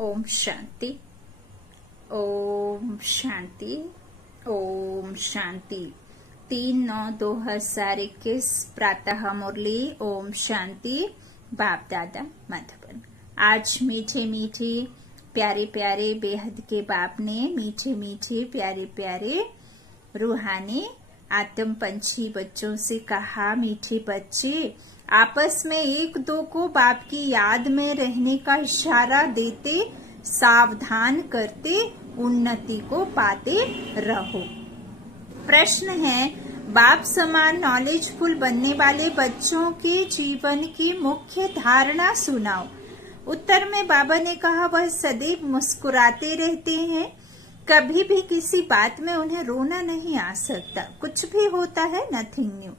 ओम शांति, ओम शांति, ओम शांति। 3/9/2021 प्रातः मुरली। ओम शांति। बाप दादा मधुबन। आज मीठे मीठे प्यारे प्यारे बेहद के बाप ने मीठे मीठे प्यारे प्यारे रूहानी आत्म पंछी बच्चों से कहा, मीठे बच्चे आपस में एक दो को बाप की याद में रहने का इशारा देते, सावधान करते, उन्नति को पाते रहो। प्रश्न है, बाप समान नॉलेजफुल बनने वाले बच्चों के जीवन की मुख्य धारणा सुनाओ। उत्तर में बाबा ने कहा, वह सदैव मुस्कुराते रहते हैं, कभी भी किसी बात में उन्हें रोना नहीं आ सकता, कुछ भी होता है नथिंग न्यू।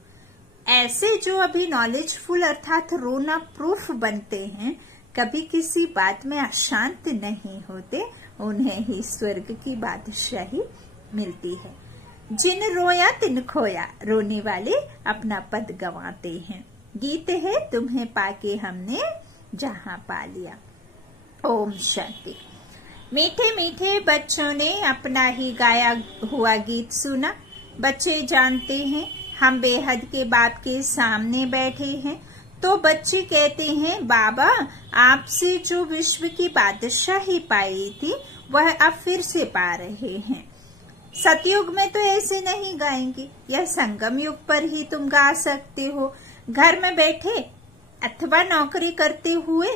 ऐसे जो अभी नॉलेजफुल अर्थात रोना प्रूफ बनते हैं, कभी किसी बात में अशांत नहीं होते, उन्हें ही स्वर्ग की बादशाही मिलती है। जिन रोया तिन खोया, रोने वाले अपना पद गंवाते हैं। गीत है, तुम्हें पाके हमने जहां पा लिया। ओम शांति। मीठे मीठे बच्चों ने अपना ही गाया हुआ गीत सुना। बच्चे जानते हैं हम बेहद के बाप के सामने बैठे हैं, तो बच्चे कहते हैं, बाबा आपसे जो विश्व की बादशाही पाई थी वह अब फिर से पा रहे हैं। सतयुग में तो ऐसे नहीं गाएंगे, यह संगम युग पर ही तुम गा सकते हो। घर में बैठे अथवा नौकरी करते हुए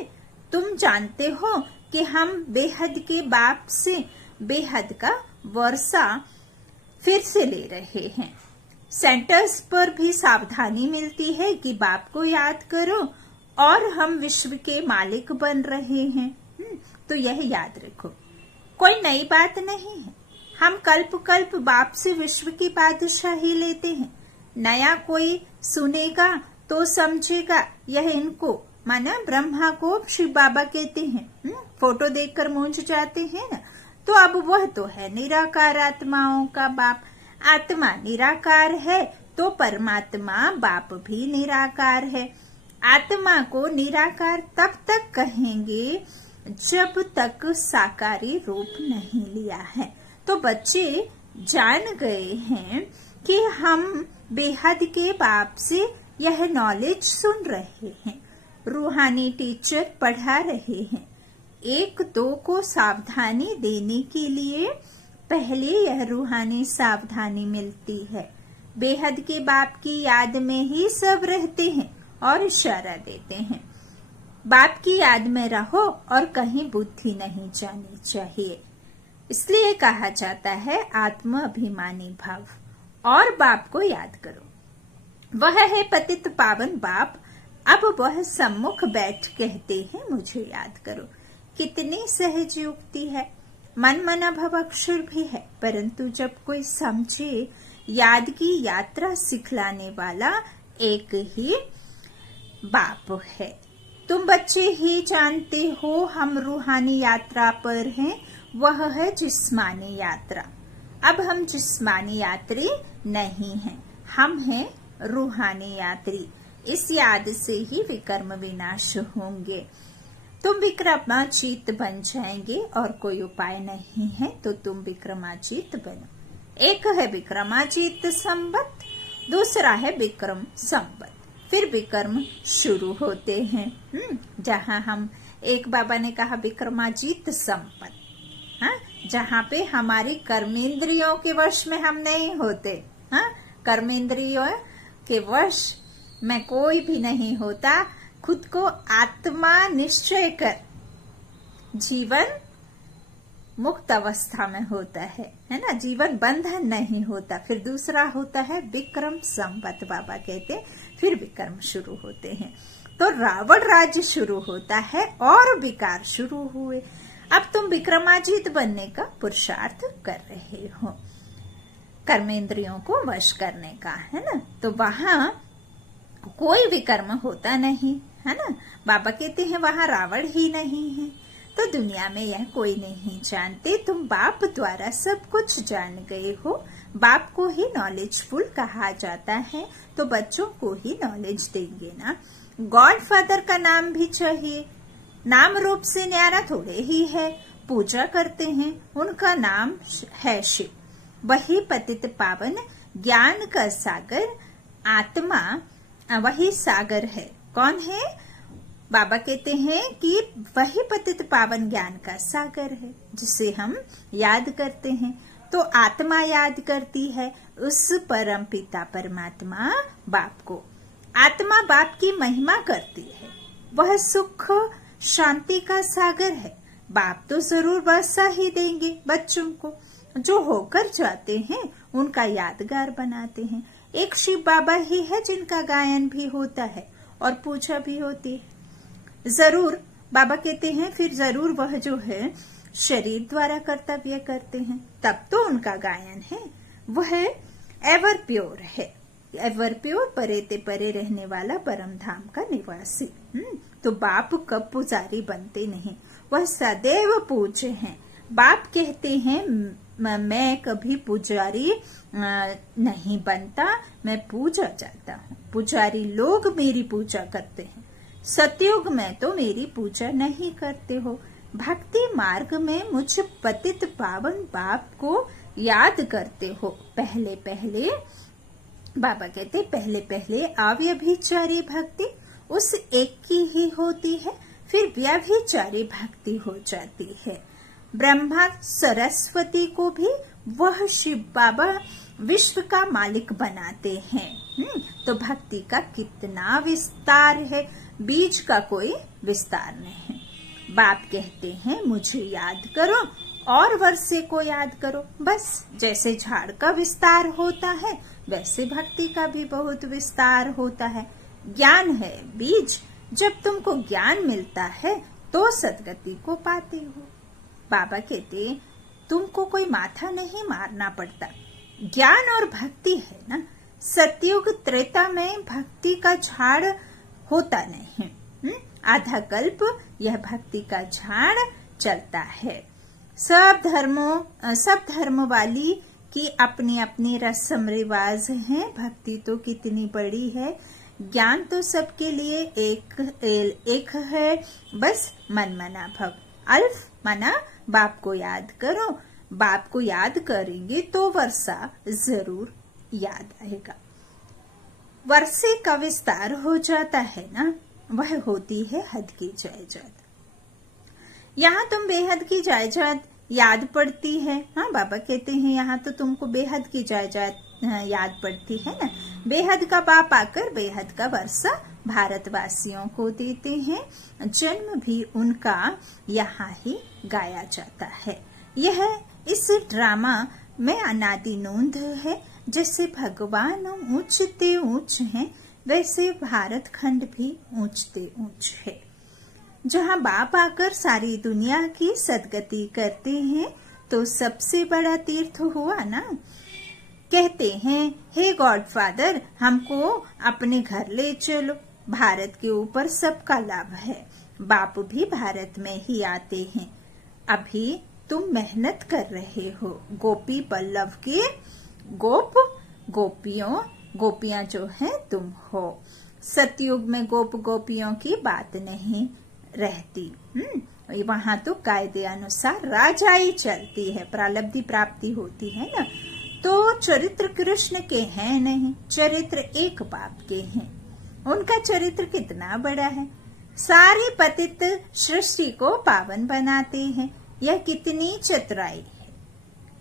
तुम जानते हो कि हम बेहद के बाप से बेहद का वर्षा फिर से ले रहे हैं। सेंटर्स पर भी सावधानी मिलती है कि बाप को याद करो और हम विश्व के मालिक बन रहे हैं। तो यह याद रखो, कोई नई बात नहीं है। हम कल्प कल्प बाप से विश्व की बादशाही लेते हैं। नया कोई सुनेगा तो समझेगा यह इनको, माना ब्रह्मा को शिव बाबा कहते हैं। फोटो देखकर मूंझ जाते हैं ना, तो अब वह तो है निराकार आत्माओं का बाप। आत्मा निराकार है तो परमात्मा बाप भी निराकार है। आत्मा को निराकार तब तक कहेंगे जब तक साकारी रूप नहीं लिया है। तो बच्चे जान गए हैं कि हम बेहद के बाप से यह नॉलेज सुन रहे हैं, रूहानी टीचर पढ़ा रहे हैं। एक दो को सावधानी देने के लिए पहले यह रूहानी सावधानी मिलती है। बेहद के बाप की याद में ही सब रहते हैं और इशारा देते हैं। बाप की याद में रहो और कहीं बुद्धि नहीं जानी चाहिए। इसलिए कहा जाता है आत्म अभिमानी भाव। और बाप को याद करो, वह है पतित पावन बाप। अब वह सम्मुख बैठ कहते हैं, मुझे याद करो। कितनी सहज युक्ति है। मन मना भव अक्षर भी है, परंतु जब कोई समझे, याद की यात्रा सिखलाने वाला एक ही बाप है। तुम बच्चे ही जानते हो हम रूहानी यात्रा पर हैं, वह है जिस्मानी यात्रा। अब हम जिस्मानी यात्री नहीं हैं, हम हैं रूहानी यात्री। इस याद से ही विकर्म विनाश होंगे। तुम विक्रमाजीत बन जाएंगे और कोई उपाय नहीं है तो तुम विक्रमाजीत बनो। एक है विक्रमाजीत संवत, दूसरा है विक्रम संवत। फिर विक्रम शुरू होते हैं। जहाँ हम, एक बाबा ने कहा विक्रमाजीत संवत, जहाँ पे हमारी कर्मेंद्रियों के वश में हम नहीं होते। कर्मेंद्रियों के वश में कोई भी नहीं होता। खुद को आत्मा निश्चय कर जीवन मुक्त अवस्था में होता है ना, जीवन बंधन नहीं होता। फिर दूसरा होता है विक्रम संवत, बाबा कहते फिर विक्रम शुरू होते हैं। तो रावण राज्य शुरू होता है और विकार शुरू हुए। अब तुम विक्रमाजीत बनने का पुरुषार्थ कर रहे हो, कर्मेंद्रियों को वश करने का, है ना। तो वहां कोई विकर्म होता नहीं, है ना। बाबा कहते हैं वहां रावण ही नहीं है। तो दुनिया में यह कोई नहीं जानते, तुम बाप द्वारा सब कुछ जान गए हो। बाप को ही नॉलेजफुल कहा जाता है, तो बच्चों को ही नॉलेज देंगे ना। गॉड फादर का नाम भी चाहिए, नाम रूप से न्यारा थोड़े ही है, पूजा करते हैं, उनका नाम है शिव। वही पतित पावन ज्ञान का सागर आत्मा, वही सागर है। कौन है? बाबा कहते हैं कि वही पतित पावन ज्ञान का सागर है जिसे हम याद करते हैं। तो आत्मा याद करती है उस परम पिता परमात्मा बाप को। आत्मा बाप की महिमा करती है, वह सुख शांति का सागर है। बाप तो जरूर वर्षा ही देंगे बच्चों को, जो होकर जाते हैं उनका यादगार बनाते हैं। एक शिव बाबा ही है जिनका गायन भी होता है और पूजा भी होती है। जरूर बाबा कहते हैं फिर जरूर वह जो है शरीर द्वारा कर्तव्य करते हैं, तब तो उनका गायन है। वह एवर प्योर है, एवर प्योर, परे ते परे रहने वाला परम धाम का निवासी। तो बाप कब पुजारी बनते नहीं, वह सदैव पूज्य हैं। बाप कहते हैं मैं कभी पुजारी नहीं बनता, मैं पूजा जाता हूँ। पुजारी लोग मेरी पूजा करते हैं, सतयुग में तो मेरी पूजा नहीं करते हो। भक्ति मार्ग में मुझ पतित पावन बाप को याद करते हो। पहले पहले बाबा कहते पहले पहले अव्यभिचारी भक्ति उस एक की ही होती है, फिर व्यभिचारी भक्ति हो जाती है। ब्रह्मा सरस्वती को भी वह शिव बाबा विश्व का मालिक बनाते हैं। तो भक्ति का कितना विस्तार है, बीज का कोई विस्तार नहीं। बाप कहते हैं मुझे याद करो और वर्षे को याद करो। बस जैसे झाड़ का विस्तार होता है वैसे भक्ति का भी बहुत विस्तार होता है। ज्ञान है बीज, जब तुमको ज्ञान मिलता है तो सदगति को पाते हो। बाबा कहते तुमको कोई माथा नहीं मारना पड़ता, ज्ञान और भक्ति है ना। सतयुग त्रेता में भक्ति का झाड़ होता नहीं, आधा कल्प यह भक्ति का झाड़ चलता है। सब धर्म वाली की अपनी अपनी रस्म रिवाज है। भक्ति तो कितनी बड़ी है, ज्ञान तो सबके लिए एक है। बस मन मना भव, अल्फ मना बाप को याद करो। बाप को याद करेंगे तो वर्षा जरूर याद आएगा। वर्षे का विस्तार हो जाता है ना, वह होती है हद की जायदाद। यहाँ तुम बेहद की जायदाद याद पड़ती है। हाँ, बाबा कहते हैं यहाँ तो तुमको बेहद की जायदाद याद पड़ती है ना। बेहद का बाप आकर बेहद का वर्षा भारतवासियों को देते हैं। जन्म भी उनका यहाँ ही गाया जाता है। यह इस ड्रामा में अनादि नोंद है। जैसे भगवान ऊंचते ऊंच हैं, वैसे भारत खंड भी ऊंचते ऊंच है। जहाँ बाप आकर सारी दुनिया की सदगति करते हैं तो सबसे बड़ा तीर्थ हुआ ना। कहते हैं हे गॉडफादर, हमको अपने घर ले चलो, भारत के ऊपर सबका लाभ है। बाप भी भारत में ही आते हैं। अभी तुम मेहनत कर रहे हो। गोपी पल्लव के गोपियां जो है तुम हो। सतयुग में गोपियों की बात नहीं रहती। वहाँ तो कायदे अनुसार राजाई चलती है, प्रारब्धि प्राप्ति होती है ना। तो चरित्र कृष्ण के हैं नहीं, चरित्र एक बाप के हैं। उनका चरित्र कितना बड़ा है, सारी पतित सृष्टि को पावन बनाते हैं। यह कितनी चतुराई है।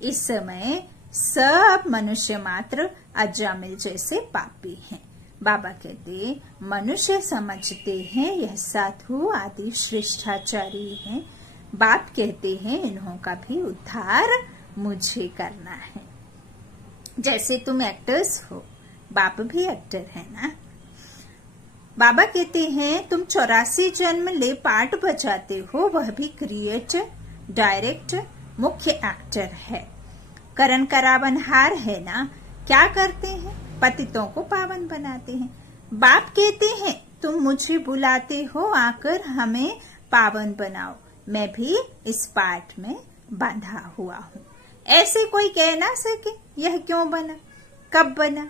इस समय सब मनुष्य मात्र अजामिल जैसे पापी हैं। बाबा कहते मनुष्य समझते हैं यह साधु आदि श्रेष्ठाचारी हैं। बाप कहते हैं इन्हों का भी उद्धार मुझे करना है। जैसे तुम एक्टर्स हो, बाप भी एक्टर है ना। बाबा कहते हैं तुम 84 जन्म ले पार्ट बजाते हो, वह भी क्रिएटर, डायरेक्टर, मुख्य एक्टर है। करण करावनहार है ना। क्या करते हैं? पतितों को पावन बनाते हैं। बाप कहते हैं तुम मुझे बुलाते हो, आकर हमें पावन बनाओ। मैं भी इस पाठ में बांधा हुआ हूँ। ऐसे कोई कह ना सके यह क्यों बना, कब बना।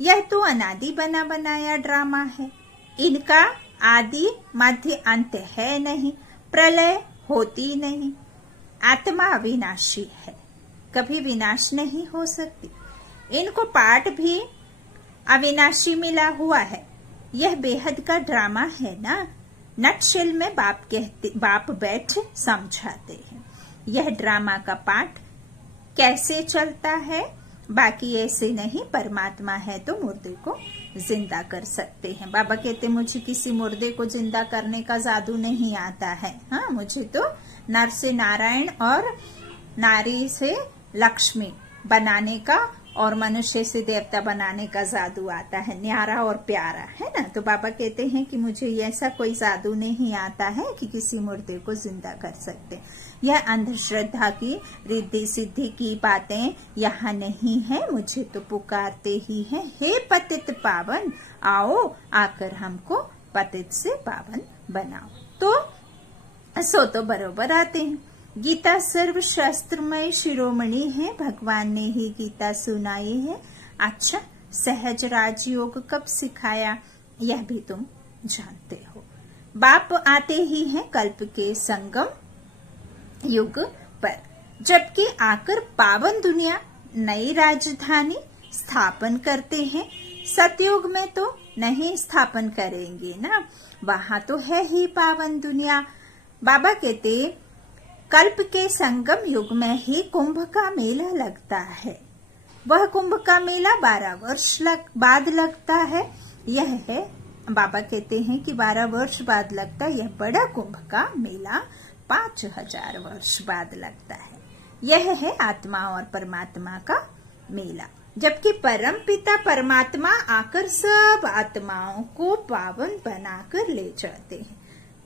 यह तो अनादि बना बनाया ड्रामा है। इनका आदि मध्य अंत है नहीं, प्रलय होती नहीं। आत्मा अविनाशी है, कभी विनाश नहीं हो सकती। इनको पाठ भी अविनाशी मिला हुआ है। यह बेहद का ड्रामा है ना। नटशेल में बाप बैठ समझाते हैं यह ड्रामा का पाठ कैसे चलता है। बाकी ऐसे नहीं, परमात्मा है तो मुर्दे को जिंदा कर सकते हैं। बाबा कहते मुझे किसी मुर्दे को जिंदा करने का जादू नहीं आता है। हाँ, मुझे तो नर से नारायण और नारी से लक्ष्मी बनाने का और मनुष्य से देवता बनाने का जादू आता है, न्यारा और प्यारा, है ना। तो बाबा कहते हैं कि मुझे ऐसा कोई जादू नहीं आता है कि किसी मुर्दे को जिंदा कर सकते। यह अंधश्रद्धा की रिद्धि सिद्धि की बातें यहाँ नहीं है। मुझे तो पुकारते ही हैं, हे पतित पावन, आओ आकर हमको पतित से पावन बनाओ। तो बरोबर आते हैं। गीता सर्वशास्त्रमय शिरोमणि है, भगवान ने ही गीता सुनाई है। अच्छा, सहज राजयोग कब सिखाया यह भी तुम जानते हो। बाप आते ही हैं कल्प के संगम युग पर, जबकि आकर पावन दुनिया नई राजधानी स्थापन करते हैं। सतयुग में तो नहीं स्थापन करेंगे ना, वहां तो है ही पावन दुनिया। बाबा कहते कल्प के संगम युग में ही कुंभ का मेला लगता है। वह कुंभ का मेला 12 वर्ष बाद लगता है। यह है, बाबा कहते हैं कि 12 वर्ष बाद लगता है। यह बड़ा कुंभ का मेला 5000 वर्ष बाद लगता है। यह है आत्मा और परमात्मा का मेला, जबकि परम पिता परमात्मा आकर सब आत्माओं को पावन बनाकर ले जाते हैं।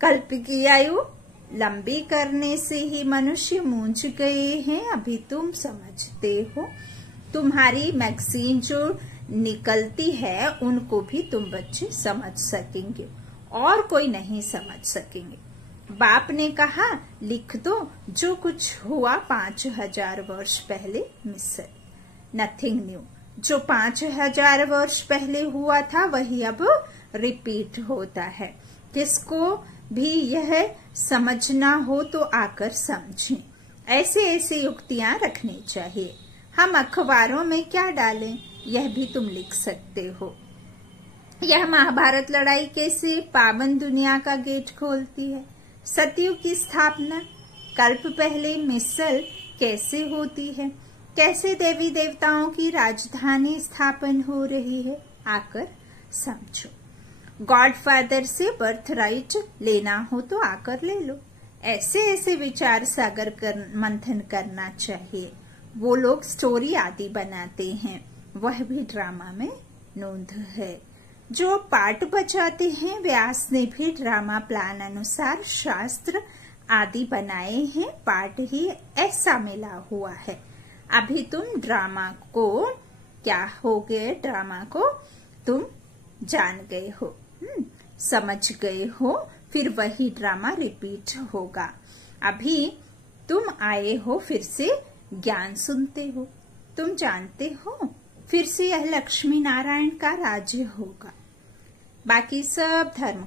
कल्प की आयु लंबी करने से ही मनुष्य मूंझ गए हैं, अभी तुम समझते हो। तुम्हारी मैगजीन जो निकलती है उनको भी तुम बच्चे समझ सकेंगे और कोई नहीं समझ सकेंगे। बाप ने कहा लिख दो जो कुछ हुआ 5000 वर्ष पहले, मिसल नथिंग न्यू। जो 5000 वर्ष पहले हुआ था वही अब रिपीट होता है। किसको भी यह समझना हो तो आकर समझें। ऐसे ऐसे युक्तियां रखनी चाहिए। हम अखबारों में क्या डालें यह भी तुम लिख सकते हो। यह महाभारत लड़ाई कैसे पावन दुनिया का गेट खोलती है। सतयुग की स्थापना कल्प पहले मिसल कैसे होती है। कैसे देवी देवताओं की राजधानी स्थापन हो रही है, आकर समझो। गॉडफादर से बर्थ राइट लेना हो तो आकर ले लो। ऐसे ऐसे विचार सागर मंथन करना चाहिए। वो लोग स्टोरी आदि बनाते हैं, वह भी ड्रामा में नोंद है। जो पाठ बचाते हैं व्यास ने भी ड्रामा प्लान अनुसार शास्त्र आदि बनाए हैं। पाठ ही ऐसा मिला हुआ है। अभी तुम ड्रामा को क्या हो गए, ड्रामा को तुम जान गए हो, समझ गए हो। फिर वही ड्रामा रिपीट होगा। अभी तुम आए हो, फिर से ज्ञान सुनते हो, तुम जानते हो, फिर से यह लक्ष्मी नारायण का राज्य होगा। बाकी सब धर्म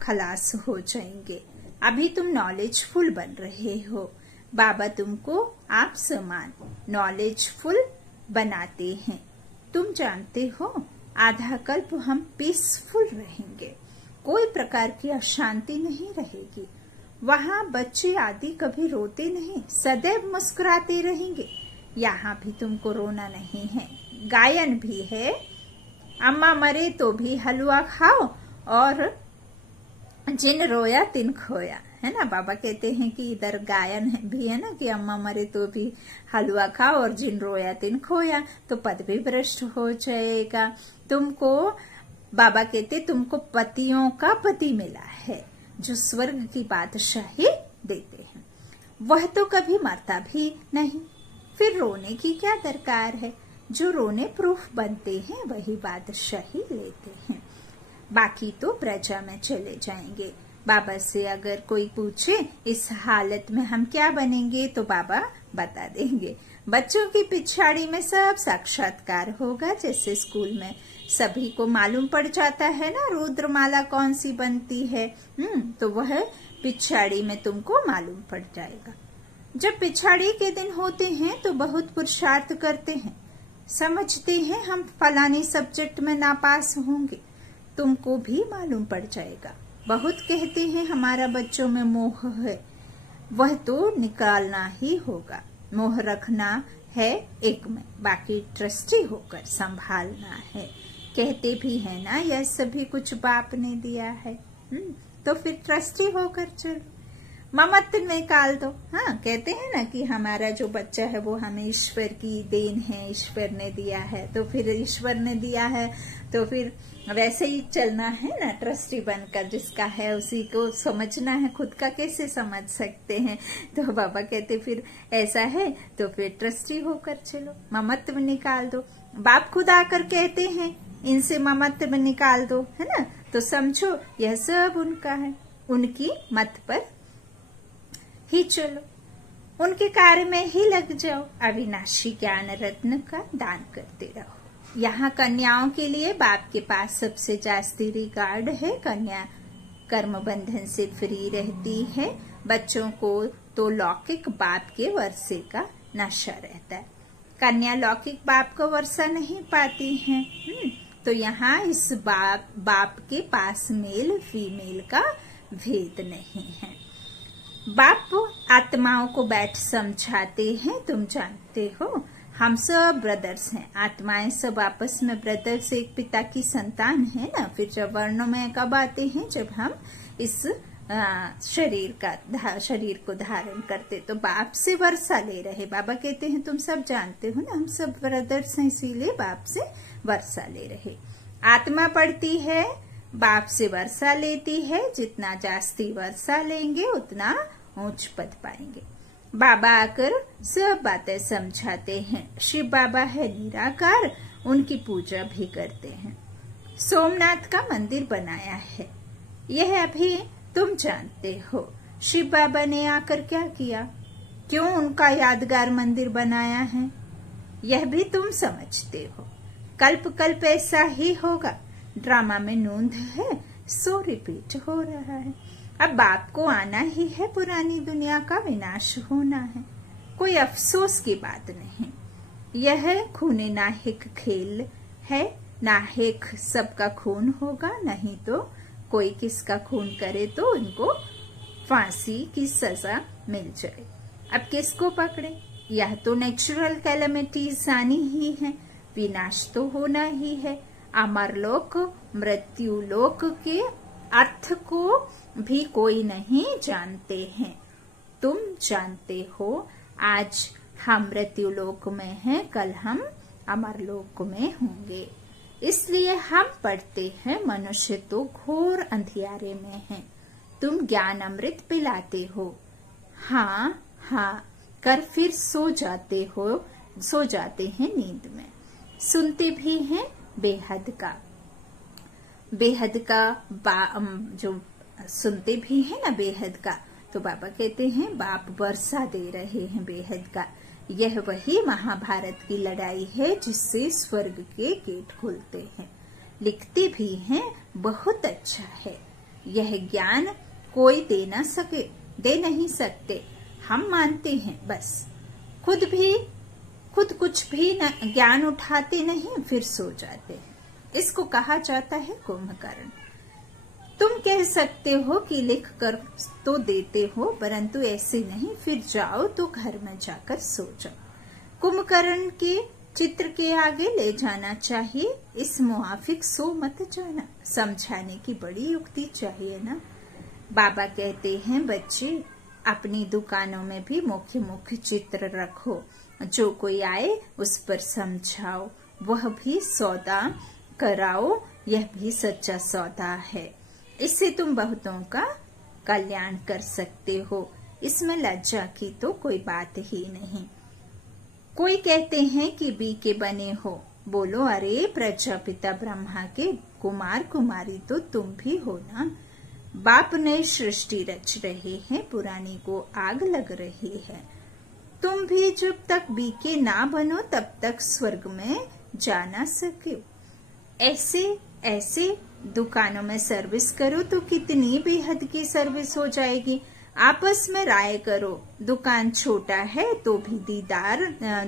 खलास हो जाएंगे। अभी तुम नॉलेजफुल बन रहे हो। बाबा तुमको आप समान नॉलेजफुल बनाते हैं। तुम जानते हो आधा कल्प हम पीसफुल रहेंगे, कोई प्रकार की अशांति नहीं रहेगी। वहाँ बच्चे आदि कभी रोते नहीं, सदैव मुस्कुराते रहेंगे। यहाँ भी तुमको रोना नहीं है। गायन भी है, अम्मा मरे तो भी हलवा खाओ और जिन रोया तिन खोया, है ना। बाबा कहते हैं कि इधर गायन भी है ना कि अम्मा मरे तो भी हलवा खाओ और जिन रोया तिन खोया। तो पद भी भ्रष्ट हो जाएगा। तुमको बाबा कहते तुमको पतियों का पति मिला है जो स्वर्ग की बादशाही देते हैं। वह तो कभी मरता भी नहीं, फिर रोने की क्या दरकार है। जो रोने प्रूफ बनते हैं वही बादशाही लेते हैं। बाकी तो प्रजा में चले जाएंगे। बाबा से अगर कोई पूछे इस हालत में हम क्या बनेंगे तो बाबा बता देंगे। बच्चों की पिछाड़ी में सब साक्षात्कार होगा, जैसे स्कूल में सभी को मालूम पड़ जाता है ना रुद्रमाला कौन सी बनती है। तो वह पिछाड़ी में तुमको मालूम पड़ जाएगा। जब पिछाड़ी के दिन होते हैं तो बहुत पुरुषार्थ करते हैं, समझते हैं हम फलाने सब्जेक्ट में नापास होंगे, तुमको भी मालूम पड़ जाएगा। बहुत कहते हैं हमारा बच्चों में मोह है, वह तो निकालना ही होगा। मोह रखना है एक में, बाकी ट्रस्टी होकर संभालना है। कहते भी है ना यह सभी कुछ बाप ने दिया है, तो फिर ट्रस्टी होकर चलो, ममत्व निकाल दो। हाँ, कहते हैं ना कि हमारा जो बच्चा है वो हमें ईश्वर की देन है, ईश्वर ने दिया है, तो फिर ईश्वर ने दिया है तो फिर वैसे ही चलना है ना, ट्रस्टी बनकर। जिसका है उसी को समझना है, खुद का कैसे समझ सकते हैं। तो बाबा कहते फिर ऐसा है तो फिर ट्रस्टी होकर चलो, ममत्व निकाल दो। बाप खुद आकर कहते हैं इनसे ममत्व निकाल दो, है ना, तो समझो यह सब उनका है, उनकी मत पर ही चलो, उनके कार्य में ही लग जाओ। अविनाशी ज्ञान रत्न का दान करते रहो। यहाँ कन्याओं के लिए बाप के पास सबसे जास्ती रिगार्ड है। कन्या कर्म बंधन से फ्री रहती है। बच्चों को तो लौकिक बाप के वर्षे का नशा रहता है, कन्या लौकिक बाप को वर्षा नहीं पाती है। तो यहाँ इस बाप के पास मेल फीमेल का भेद नहीं है। बाप आत्माओं को बैठ समझाते हैं, तुम जानते हो हम सब ब्रदर्स हैं, आत्माएं सब आपस में ब्रदर्स, एक पिता की संतान है ना। फिर जब वर्णों में कब आते हैं, जब हम इस शरीर को धारण करते, तो बाप से वर्षा ले रहे। बाबा कहते हैं तुम सब जानते हो ना हम सब ब्रदर्स हैं, इसीलिए बाप से वर्षा ले रहे। आत्मा पढ़ती है, बाप से वर्षा लेती है, जितना जास्ती वर्षा लेंगे उतना ऊंच पद पाएंगे। बाबा आकर सब बातें समझाते हैं। शिव बाबा है निराकार, उनकी पूजा भी करते हैं। सोमनाथ का मंदिर बनाया है, यह अभी तुम जानते हो। शिव बाबा ने आकर क्या किया, क्यों उनका यादगार मंदिर बनाया है, यह भी तुम समझते हो। कल्प कल्प ऐसा ही होगा, ड्रामा में नूंद है सो रिपीट हो रहा है। अब बाप को आना ही है, पुरानी दुनिया का विनाश होना है, कोई अफसोस की बात नहीं। यह खूने नाहिक खेल है, नाहिक सबका खून होगा, नहीं तो कोई किसका खून करे तो उनको फांसी की सजा मिल जाए। अब किसको पकड़े, यह तो नेचुरल कैलेमिटीज आनी ही है, विनाश तो होना ही है। अमरलोक मृत्युलोक के अर्थ को भी कोई नहीं जानते हैं, तुम जानते हो। आज हम मृत्युलोक में हैं, कल हम अमरलोक में होंगे, इसलिए हम पढ़ते हैं। मनुष्य तो घोर अंधियारे में है, तुम ज्ञान अमृत पिलाते हो, हाँ हाँ कर फिर सो जाते हैं नींद में। सुनते भी हैं बेहद का जो सुनते भी हैं ना बेहद का, तो बाबा कहते हैं बाप वर्षा दे रहे हैं बेहद का। यह वही महाभारत की लड़ाई है जिससे स्वर्ग के गेट खुलते हैं। लिखते भी हैं बहुत अच्छा है। यह ज्ञान कोई दे नहीं सकते, हम मानते हैं बस। खुद कुछ भी ज्ञान उठाते नहीं, फिर सो जाते हैं। इसको कहा जाता है कुंभकर्ण। तुम कह सकते हो कि लिख कर तो देते हो, परंतु ऐसे नहीं, फिर जाओ तो घर में जाकर सो जाओ। कुंभकर्ण के चित्र के आगे ले जाना चाहिए, इस मुआफिक सो मत जाना। समझाने की बड़ी युक्ति चाहिए ना। बाबा कहते हैं बच्चे अपनी दुकानों में भी मुख्य मुख्य चित्र रखो, जो कोई आए उस पर समझाओ, वह भी सौदा कराओ, यह भी सच्चा सौदा है। इससे तुम बहुतों का कल्याण कर सकते हो, इसमें लज्जा की तो कोई बात ही नहीं। कोई कहते हैं कि बी के बने हो, बोलो अरे प्रजापिता ब्रह्मा के कुमार कुमारी तो तुम भी हो ना। बाप नई सृष्टि रच रहे हैं, पुरानी को आग लग रही है। तुम भी जब तक बीके ना बनो तब तक स्वर्ग में जा ना सके। ऐसे ऐसे दुकानों में सर्विस करो तो कितनी बेहद की सर्विस हो जाएगी। आपस में राय करो, दुकान छोटा है तो भी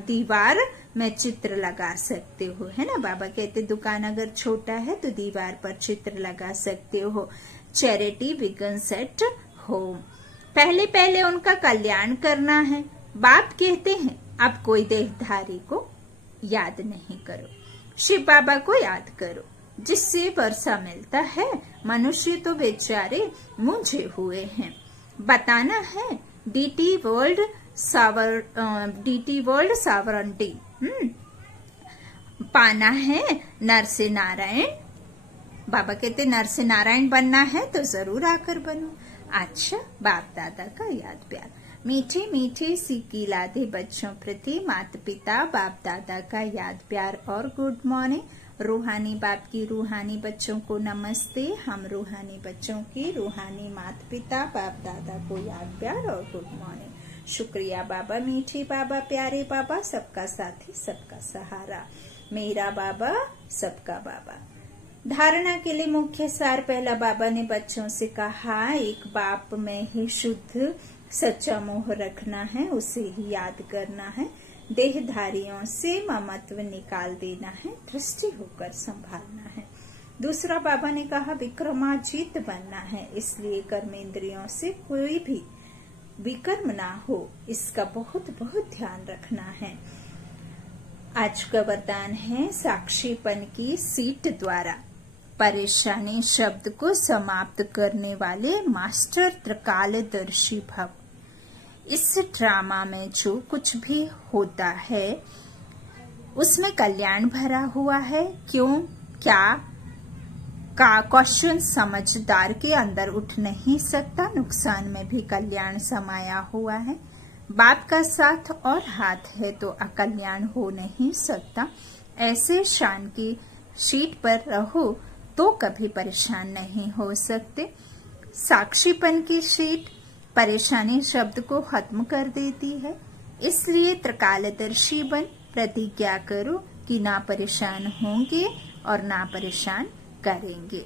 दीवार में चित्र लगा सकते हो, है ना। बाबा कहते दुकान अगर छोटा है तो दीवार पर चित्र लगा सकते हो। Charity begins at home. पहले पहले उनका कल्याण करना है। बाप कहते हैं अब कोई देहधारी को याद नहीं करो, शिव बाबा को याद करो, जिससे वर्षा मिलता है। मनुष्य तो बेचारे मुझे हुए हैं। बताना है डीटी वर्ल्ड सावरंटी। पाना है नर से नारायण। बाबा कहते नर से नारायण बनना है तो जरूर आकर बनो। अच्छा, बाप दादा का याद प्यार। मीठे मीठे सीखी लादे बच्चों प्रति माता पिता बाप दादा का याद प्यार और गुड मॉर्निंग। रूहानी बाप की रूहानी बच्चों को नमस्ते। हम रूहानी बच्चों की रूहानी माता पिता बाप दादा को याद प्यार और गुड मॉर्निंग। शुक्रिया बाबा, मीठे बाबा, प्यारे बाबा, सबका साथी सबका सहारा, मेरा बाबा सबका बाबा। धारणा के लिए मुख्य सार। पहला, बाबा ने बच्चों से कहा एक बाप में ही शुद्ध सच्चा मोह रखना है, उसे ही याद करना है। देहधारियों से ममत्व निकाल देना है, दृष्टि होकर संभालना है। दूसरा, बाबा ने कहा विक्रमाजीत बनना है, इसलिए कर्मेंद्रियों से कोई भी विकर्म ना हो, इसका बहुत बहुत ध्यान रखना है। आज का वरदान है साक्षीपन की सीट द्वारा परेशानी शब्द को समाप्त करने वाले मास्टर त्रिकालदर्शी भव। इस ड्रामा में जो कुछ भी होता है उसमें कल्याण भरा हुआ है। क्यों, क्या का क्वेश्चन समझदार के अंदर उठ नहीं सकता। नुकसान में भी कल्याण समाया हुआ है। बाप का साथ और हाथ है तो अकल्याण हो नहीं सकता। ऐसे शान की शीट पर रहो तो कभी परेशान नहीं हो सकते। साक्षीपन की शीट परेशानी शब्द को खत्म कर देती है, इसलिए त्रिकालदर्शी बन प्रतिज्ञा करो कि ना परेशान होंगे और ना परेशान करेंगे।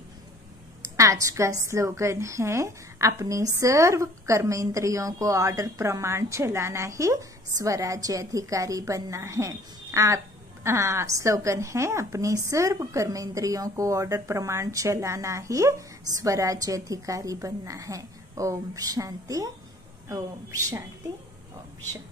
आज का स्लोगन है अपने सर्व कर्मेंद्रियों को ऑर्डर प्रमाण चलाना ही स्वराज्य अधिकारी बनना है। स्लोगन है अपने सर्व कर्मेंद्रियों को ऑर्डर प्रमाण चलाना ही स्वराज्य अधिकारी बनना है। ओम शांति, ओम शांति, ओम शांति।